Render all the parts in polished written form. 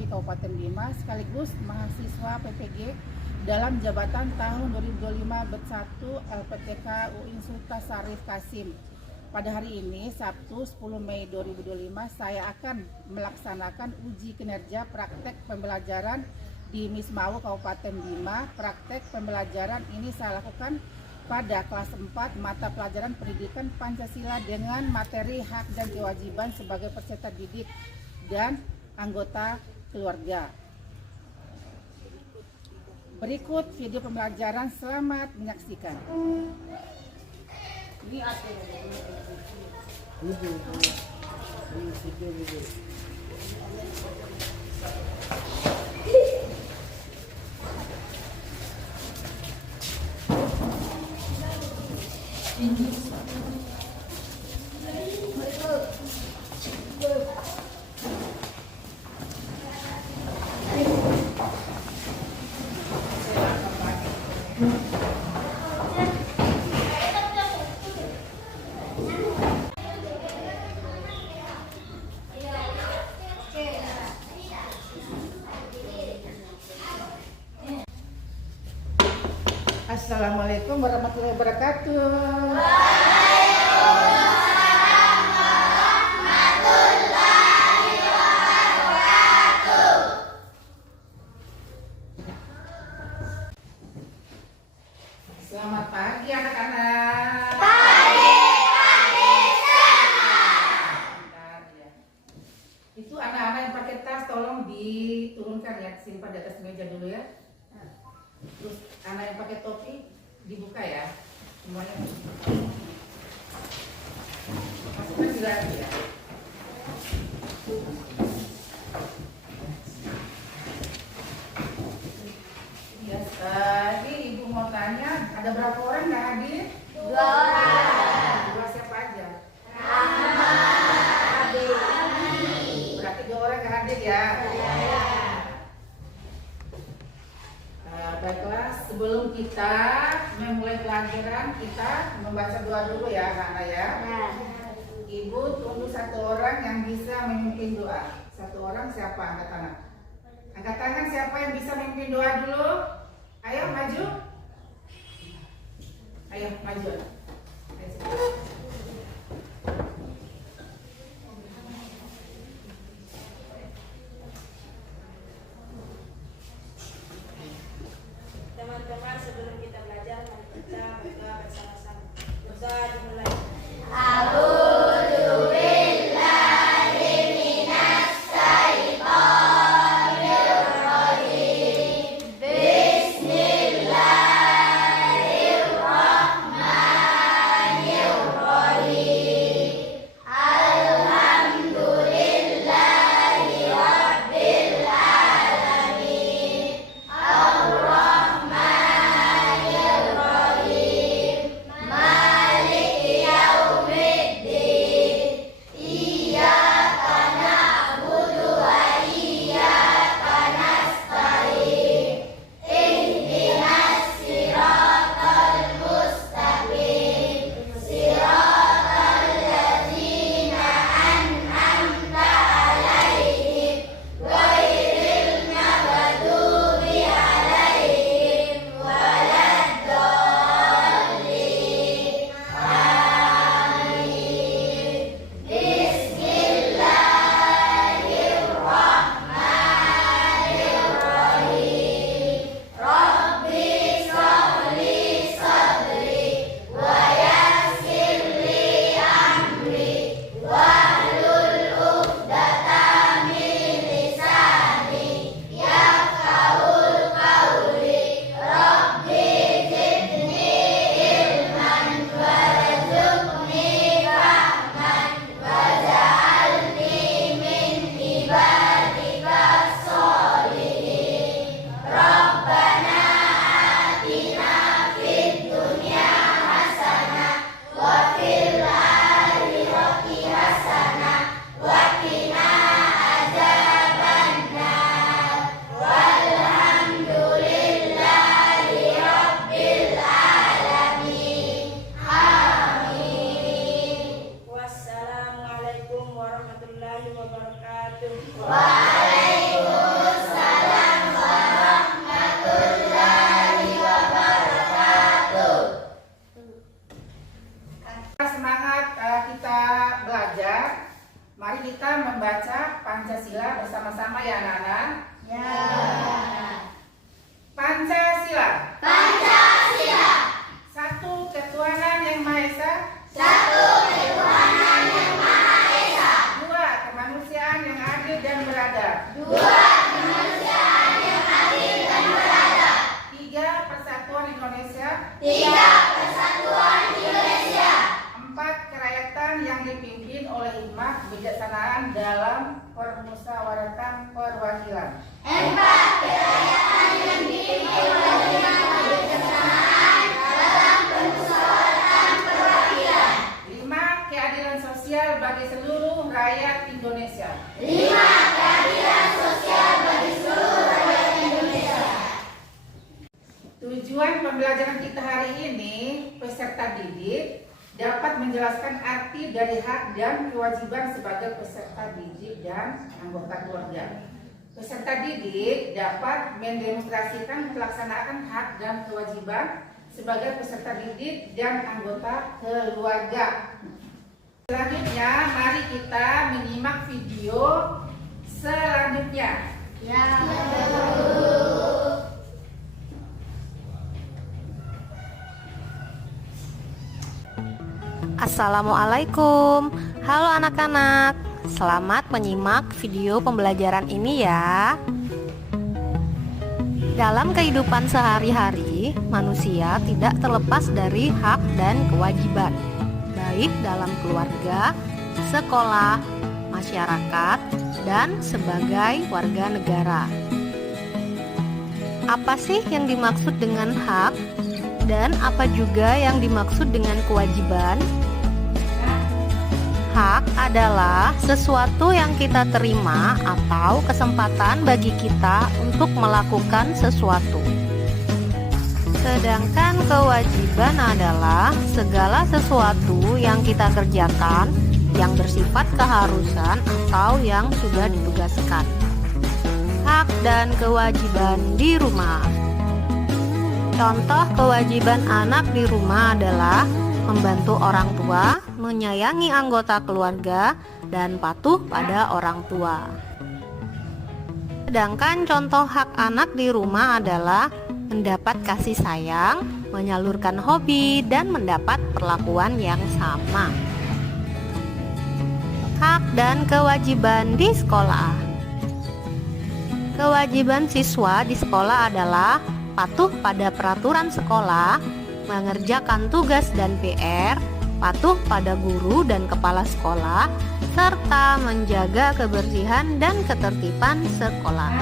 Mismawi Kabupaten Bima sekaligus mahasiswa PPG dalam jabatan tahun 2025 Bet 1 LPTK UI Sultan Syarif Qasim. Pada hari ini, Sabtu 10 Mei 2025, saya akan melaksanakan uji kinerja praktek pembelajaran di Mismawi Kabupaten Bima. Praktek pembelajaran ini saya lakukan pada kelas 4 mata pelajaran pendidikan Pancasila dengan materi hak dan kewajiban sebagai peserta didik dan anggota keluarga. Berikut video pembelajaran, selamat menyaksikan. Ini Assalamualaikum warahmatullahi wabarakatuh. Waalaikumsalam warahmatullahi wabarakatuh. Selamat pagi anak-anak. Pagi sama. Bentar, ya. Itu anak-anak yang pakai tas tolong diturunkan ya, simpan di atas meja dulu ya. Terus anak yang pakai topi dibuka ya, semuanya masukkan di lagi ya. Yes, ini ibu mau tanya, ada berapa orang yang hadir? 2 orang. 2 siapa aja? Rahma, Abi. Berarti 2 orang yang hadir ya. Baiklah, sebelum kita memulai pelajaran, kita membaca doa dulu ya anak-anak ya. Ibu tunggu 1 orang yang bisa memimpin doa. 1 orang siapa? Angkat tangan. Angkat tangan siapa yang bisa memimpin doa dulu? Ayo maju. Ayo maju. Ayo, teman-teman, sebelum kita belajar, mari kita berdoa bersama-sama. Berdoa dimulai. Malik Tujuan pembelajaran kita hari ini, peserta didik dapat menjelaskan arti dari hak dan kewajiban sebagai peserta didik dan anggota keluarga. Peserta didik dapat mendemonstrasikan pelaksanaan hak dan kewajiban sebagai peserta didik dan anggota keluarga. Selanjutnya, mari kita menyimak video selanjutnya. Assalamualaikum. Halo anak-anak, selamat menyimak video pembelajaran ini ya. Dalam kehidupan sehari-hari, manusia tidak terlepas dari hak dan kewajiban, baik dalam keluarga, sekolah, masyarakat, dan sebagai warga negara. Apa sih yang dimaksud dengan hak? Dan apa juga yang dimaksud dengan kewajiban? Hak adalah sesuatu yang kita terima atau kesempatan bagi kita untuk melakukan sesuatu. Sedangkan kewajiban adalah segala sesuatu yang kita kerjakan yang bersifat keharusan atau yang sudah ditugaskan. Hak dan kewajiban di rumah. Contoh kewajiban anak di rumah adalah membantu orang tua, menyayangi anggota keluarga, dan patuh pada orang tua. Sedangkan contoh hak anak di rumah adalah mendapat kasih sayang, menyalurkan hobi, dan mendapat perlakuan yang sama. Hak dan kewajiban di sekolah. Kewajiban siswa di sekolah adalah patuh pada peraturan sekolah, mengerjakan tugas dan PR, patuh pada guru dan kepala sekolah, serta menjaga kebersihan dan ketertiban sekolah.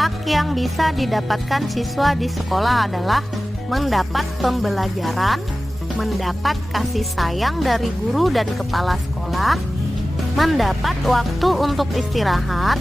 Hak yang bisa didapatkan siswa di sekolah adalah mendapat pembelajaran, mendapat kasih sayang dari guru dan kepala sekolah, mendapat waktu untuk istirahat,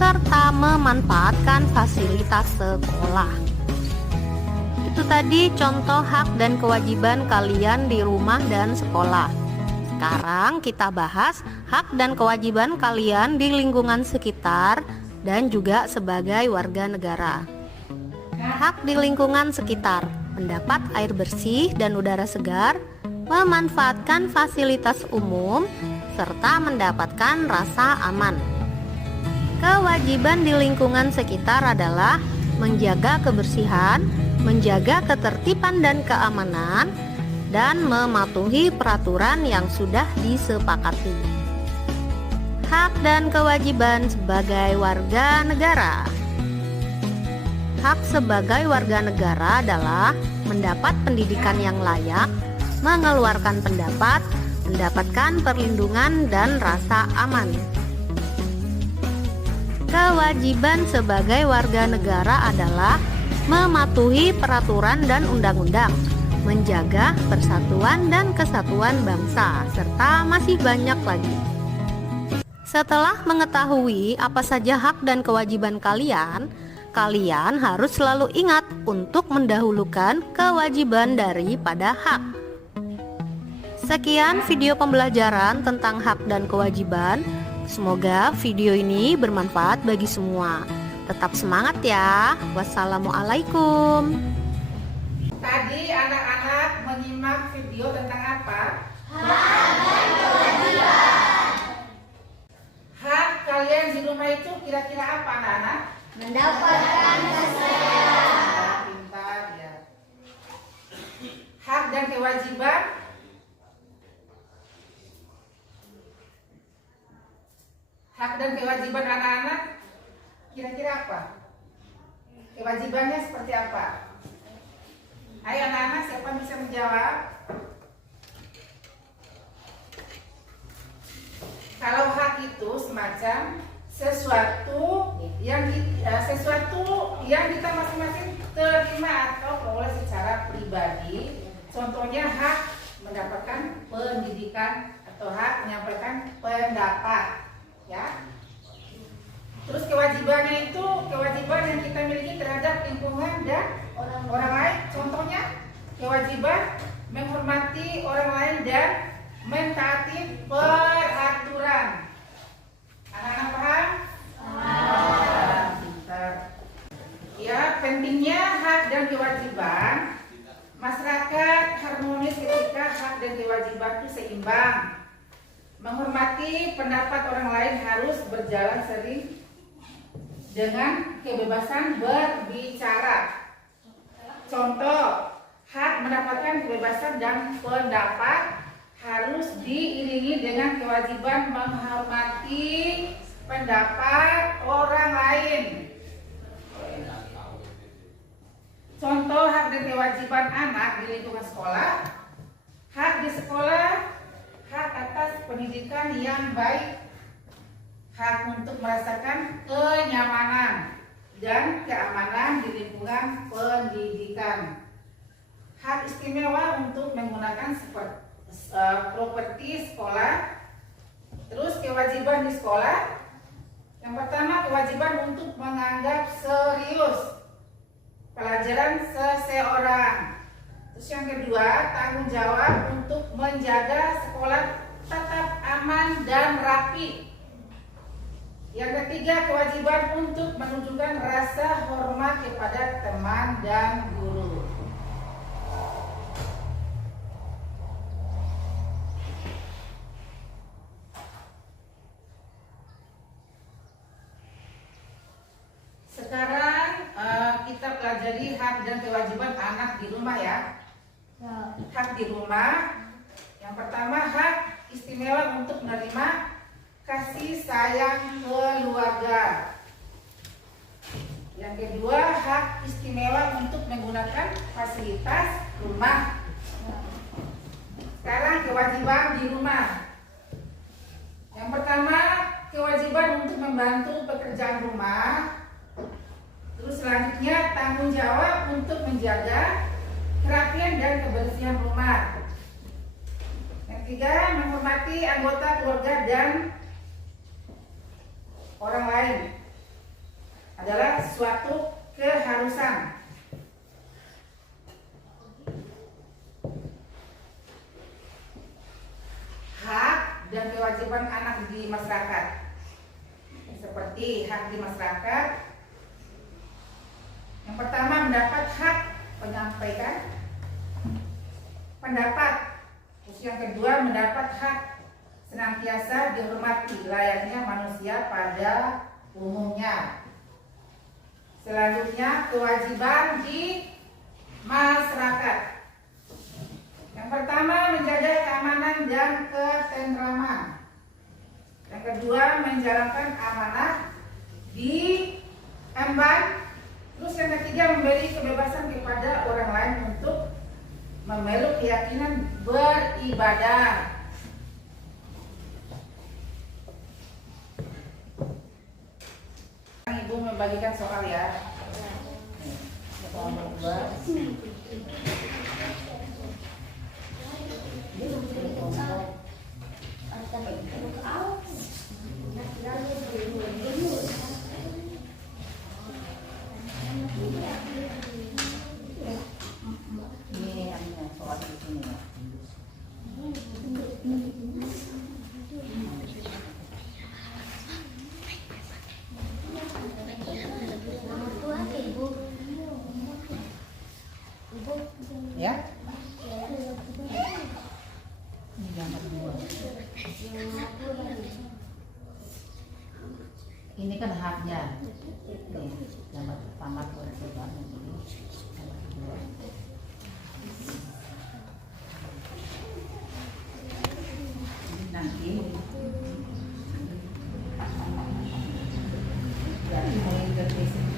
serta memanfaatkan fasilitas sekolah. Itu tadi contoh hak dan kewajiban kalian di rumah dan sekolah. Sekarang kita bahas hak dan kewajiban kalian di lingkungan sekitar dan juga sebagai warga negara. Hak di lingkungan sekitar, mendapat air bersih dan udara segar, memanfaatkan fasilitas umum, serta mendapatkan rasa aman. Kewajiban di lingkungan sekitar adalah menjaga kebersihan, menjaga ketertiban dan keamanan, dan mematuhi peraturan yang sudah disepakati. Hak dan kewajiban sebagai warga negara. Hak sebagai warga negara adalah mendapat pendidikan yang layak, mengeluarkan pendapat, mendapatkan perlindungan dan rasa aman. Kewajiban sebagai warga negara adalah mematuhi peraturan dan undang-undang, menjaga persatuan dan kesatuan bangsa, serta masih banyak lagi. Setelah mengetahui apa saja hak dan kewajiban kalian, kalian harus selalu ingat untuk mendahulukan kewajiban daripada hak. Sekian video pembelajaran tentang hak dan kewajiban. Semoga video ini bermanfaat bagi semua. Tetap semangat ya. Wassalamualaikum. Tadi anak-anak menyimak video tentang apa? Hak dan kewajiban. Hak kalian di rumah itu kira-kira apa anak-anak? Mendapatkan kasih sayang. Pintar ya. Hak dan kewajiban. Hak dan kewajiban anak-anak kira-kira apa? Kewajibannya seperti apa? Ayo anak-anak, siapa bisa menjawab? Kalau hak itu semacam sesuatu yang kita masing-masing terima atau peroleh secara pribadi. Contohnya hak mendapatkan pendidikan atau hak menyampaikan pendapat. Ya. Terus kewajibannya itu kewajiban yang kita miliki terhadap lingkungan dan orang lain. kewajiban menghormati orang lain dan mentaati peraturan. Anak-anak paham? Pintar. Ya, pentingnya hak dan kewajiban. Masyarakat harmonis ketika hak dan kewajiban itu seimbang. Menghormati pendapat orang lain harus berjalan sering dengan kebebasan berbicara. Contoh, hak mendapatkan kebebasan dan pendapat harus diiringi dengan kewajiban menghormati pendapat orang lain. Contoh hak dan kewajiban anak di lingkungan sekolah. Hak di sekolah, hak atas pendidikan yang baik, hak untuk merasakan kenyamanan dan keamanan di lingkungan pendidikan. Hak istimewa untuk menggunakan properti sekolah. Terus kewajiban di sekolah. Yang pertama, kewajiban untuk menganggap serius pelajaran seseorang. Terus yang kedua, tanggung jawab untuk menjaga sekolah tetap aman dan rapi. Yang ketiga, kewajiban untuk menunjukkan rasa hormat kepada teman dan guru. Sekarang kita pelajari hak dan kewajiban anak di rumah ya. Hak di rumah. Yang pertama, hak istimewa untuk menerima kasih sayang keluarga. Yang kedua, hak istimewa untuk menggunakan fasilitas rumah. Sekarang kewajiban di rumah. Yang pertama, kewajiban untuk membantu pekerjaan rumah. Terus selanjutnya, tanggung jawab untuk menjaga kerapian dan kebersihan rumah. Yang ketiga, menghormati anggota keluarga dan orang lain adalah suatu keharusan. Hak dan kewajiban anak di masyarakat. Seperti hak di masyarakat. Yang pertama, mendapat hak menyampaikan pendapat. Terus yang kedua, mendapat hak senantiasa dihormati layaknya manusia pada umumnya. Selanjutnya, kewajiban di masyarakat. Yang pertama, menjaga keamanan dan ketentraman. Yang kedua, menjalankan amanah di emban. Terus yang ketiga, memberi kebebasan kepada orang lain untuk memeluk keyakinan beribadah. Ibu membagikan soal ya. Soal nomor 2. Ini yang soal di sini ya. Ya. Ini gambar 2. Ini kan haknya. Nih, gambar pertama kewajiban ini. Gambar kedua. Ini nanti jadi mulai dari sini.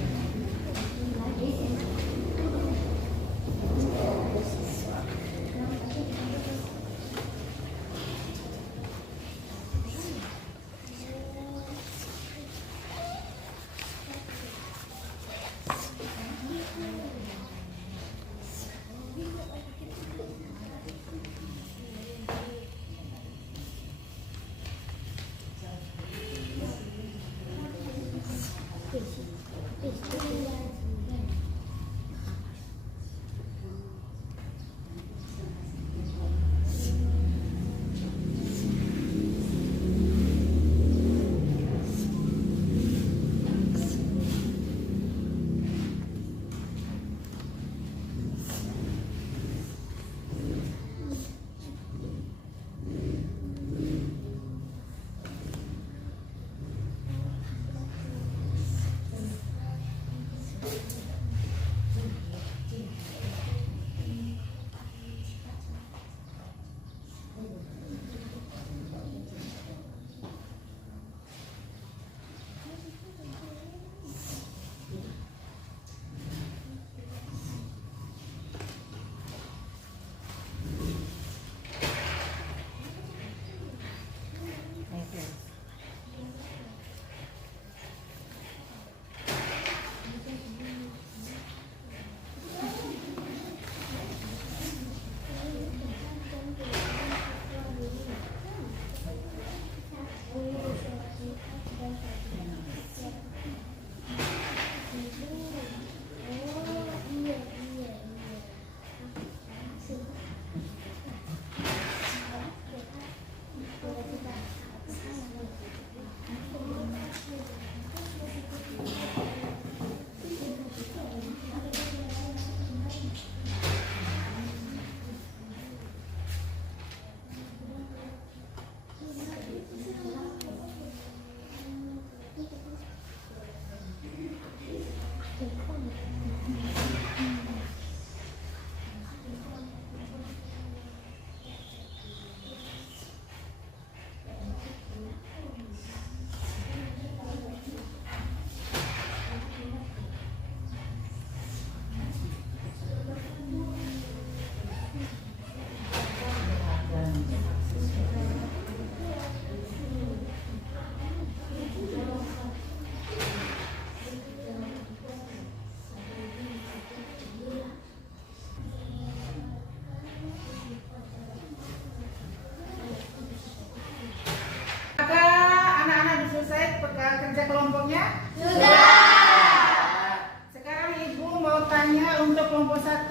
kelompok 1.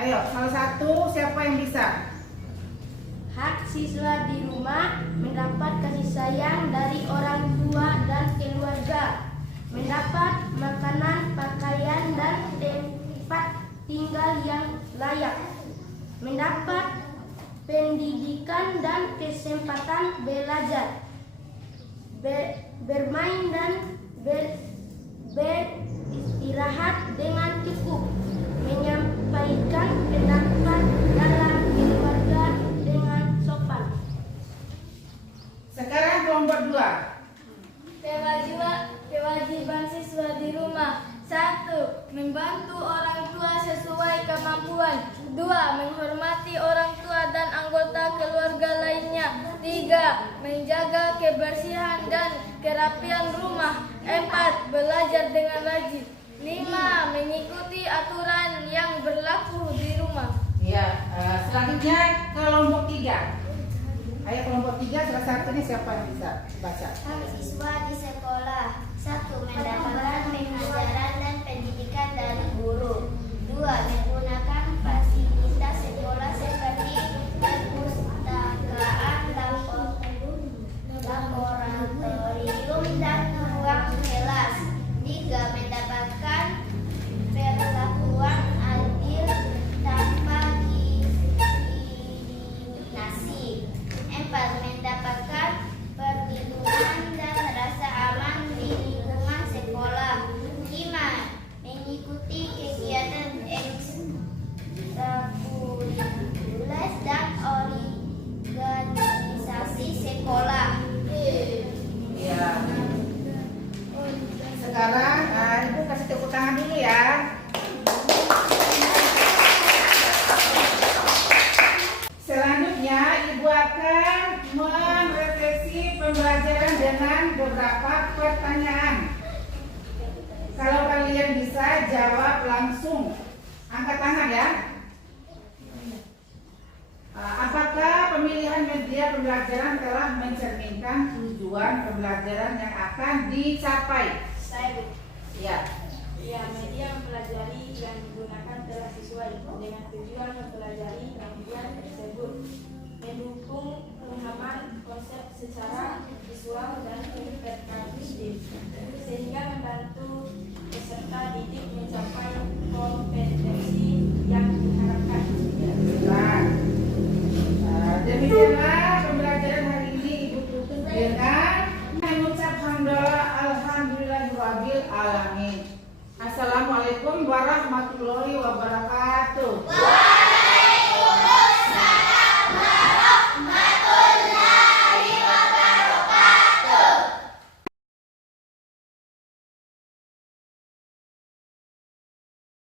Ayo, salah satu siapa yang bisa? Hak siswa di rumah mendapat kasih sayang dari orang tua dan keluarga, mendapat makanan, pakaian, dan tempat tinggal yang layak, mendapat pendidikan dan kesempatan belajar, bermain dan beristirahat dengan cukup, menyampaikan pendapat dalam keluarga dengan sopan. Sekarang kelompok 2. Kewajiban siswa di rumah. 1. Membantu orang tua sesuai kemampuan. 2. Menghormati orang tua dan anggota keluarga lainnya. 3. Menjaga kebersihan dan kerapian rumah. 4. Belajar dengan rajin. 5. Mengikuti aturan yang berlaku di rumah. Ya, selanjutnya kelompok 3. Ayo kelompok 3, salah satu ini siapa yang bisa baca? Hak siswa di sekolah. 1. Mendapatkan pengajaran dan pendidikan dari guru. 2. Menggunakan fasilitas sekolah seperti perpustakaan, laboratorium, dan ruang kelas. 3. Mendapatkan perlakuan adil tanpa diskriminasi. 4. Mendapatkan perlindungan dan rasa aman di lingkungan sekolah. 5. Mengikuti kegiatan ekstrakurikuler dan organisasi sekolah. Ya. Sekarang Ibu kasih tepuk tangan dulu ya. Selanjutnya Ibu akan merefleksi pembelajaran dengan beberapa pertanyaan. Kalau kalian bisa jawab langsung, angkat tangan ya. Apakah pemilihan media pembelajaran telah mencerminkan tujuan pembelajaran yang akan dicapai? Saya Ya. ya, media mempelajari yang digunakan telah sesuai dengan tujuan mempelajari media tersebut, mendukung pemahaman konsep secara visual dan interpretif, sehingga membantu peserta didik mencapai kompetensi yang diharapkan. Demikianlah pembelajaran hari ini Ibu tutup dengan mengucap hamdalah alhamdulillahirabbil alamin. Assalamualaikum warahmatullahi wabarakatuh.